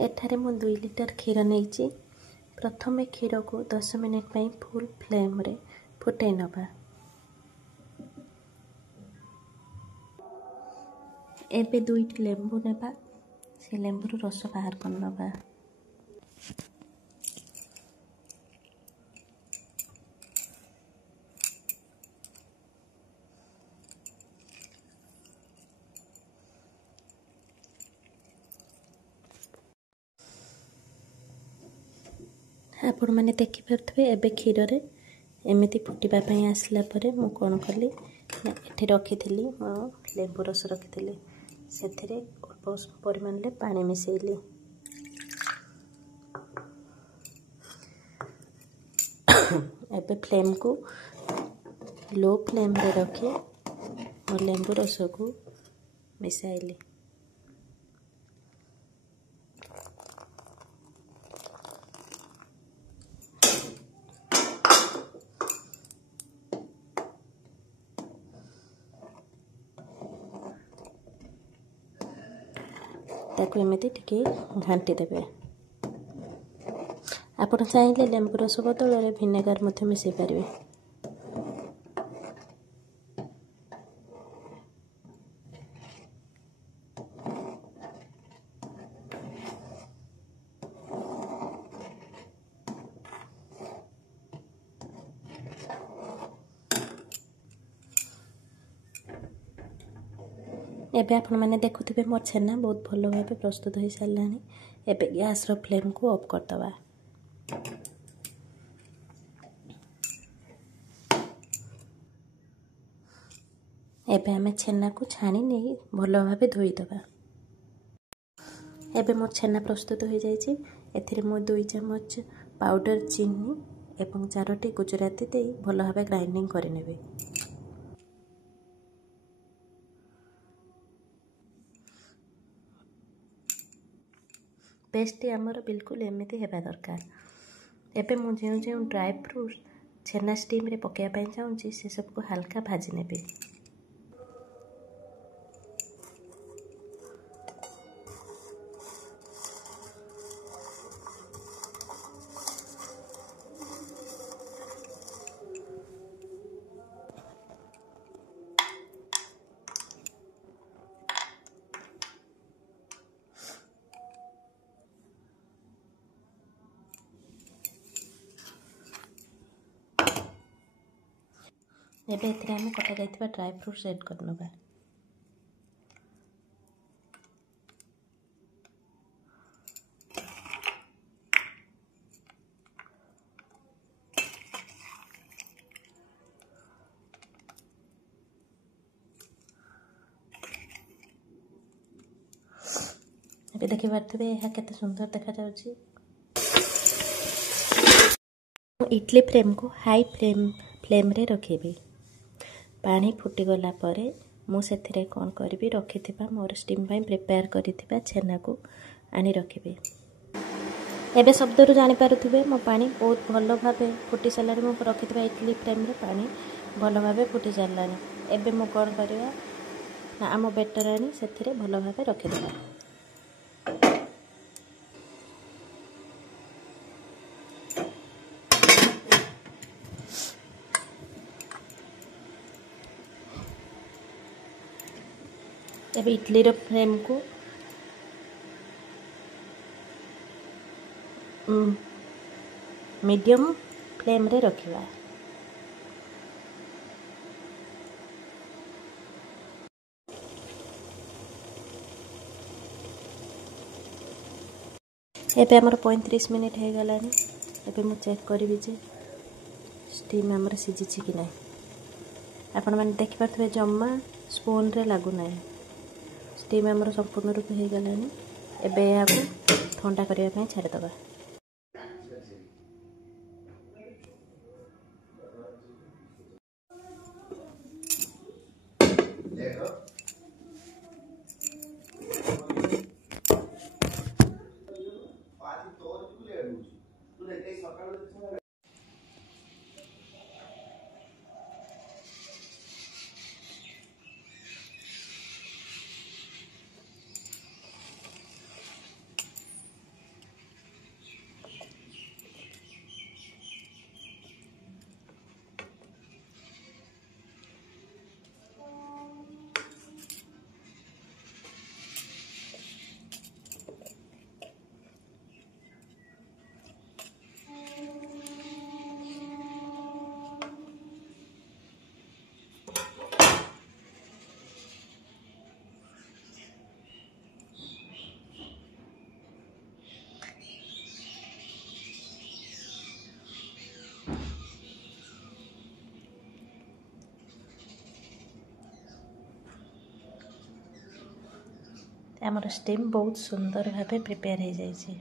एठारे मु 2 लिटर क्षीर नहीं। प्रथमे क्षीर को 10 मिनिट फुल फ्लेम रे फुटे नबा। एबे 2 लेंबू नेबा, से लेंबू रस बाहर कर नबा। आपण मैंने देखिपे एबे क्षीर रे एमती फुटापी आसला मु कौन कली ये रखी मो लेंबू रस रखी से अल्प परिमाण में पानी मिसेली। एबे फ्लेम को लो फ्लेम रे रखी मो लेंबू रस को मिसाइली। ताको एमती टिके घांटी देबे। आपण चाहिले लेंबू रस बदल रे विनेगार मध्य मिसई पारिबे। एबे आपण मैंने देखुथिबे मोर छेना बहुत भल भाव प्रस्तुत हो सारानी। एबे गैस रो फ्लेम को ऑफ कर दबा। एबे हमें छेना को छाणी नहीं भल भाव धोई दबा। एबे मोर छेना प्रस्तुत हो जाइए। एथिरे मो 2 चम्मच पाउडर चीनी एवं 4टी गुजराती दे भल भाव ग्राइंडिंग करनेबे। पेस्ट आमर बिल्कुल एमती हेबा दरकार। एबे मु जो ड्राई फ्रूट छेना स्टीम रे पकाइबा चाहूँगी से सबको हल्का भाजी नेबे। एबे एथिरे हम कटा जाइथिबा ड्राई फ्रूट्स ऐड करनबा। एबे देखि पारथिबे यह केते सुंदर देखा जाउची। इडली फ्लेम को हाई फ्लेम रे रखेबी। पानी फुटी गला परे मु सेथिरे कोन करबी रखिथिबा मोर स्टीम पाई प्रिपेयर करिथिबा छेना को आनी रखिबी। एबे शब्द रु जानि पारुथिबे मो पानी बहुत भलो भाबे फुटी सालारे मु रखिथिबा इडली फ्लेम रे पानी भलो भाबे फुटी जालानी। एबे मु कोन करबा ना आम बेटर आनी सेथिरे भलो भाबे रखिथिबा। एबे इडली रो फ्लेम को मीडियम फ्लेम रे रखिबा। एबे हमर 35 मिनिट हे गलानी। एबे मु चेक करबी जे स्टीम हमर सिझिछि कि नै। आपण माने देखि पाथबे जम्मा स्पून रे लागु नै। स्टीम हमर संपूर्ण रूप हो गलानी। एबे या को ठंडा करिया पई छाड़ दबा। ଆମର ଷ୍ଟିମ୍ ବହୁତ ସୁନ୍ଦର ଭାବେ ପ୍ରିପେୟାର ହେଇଯାଇଛି।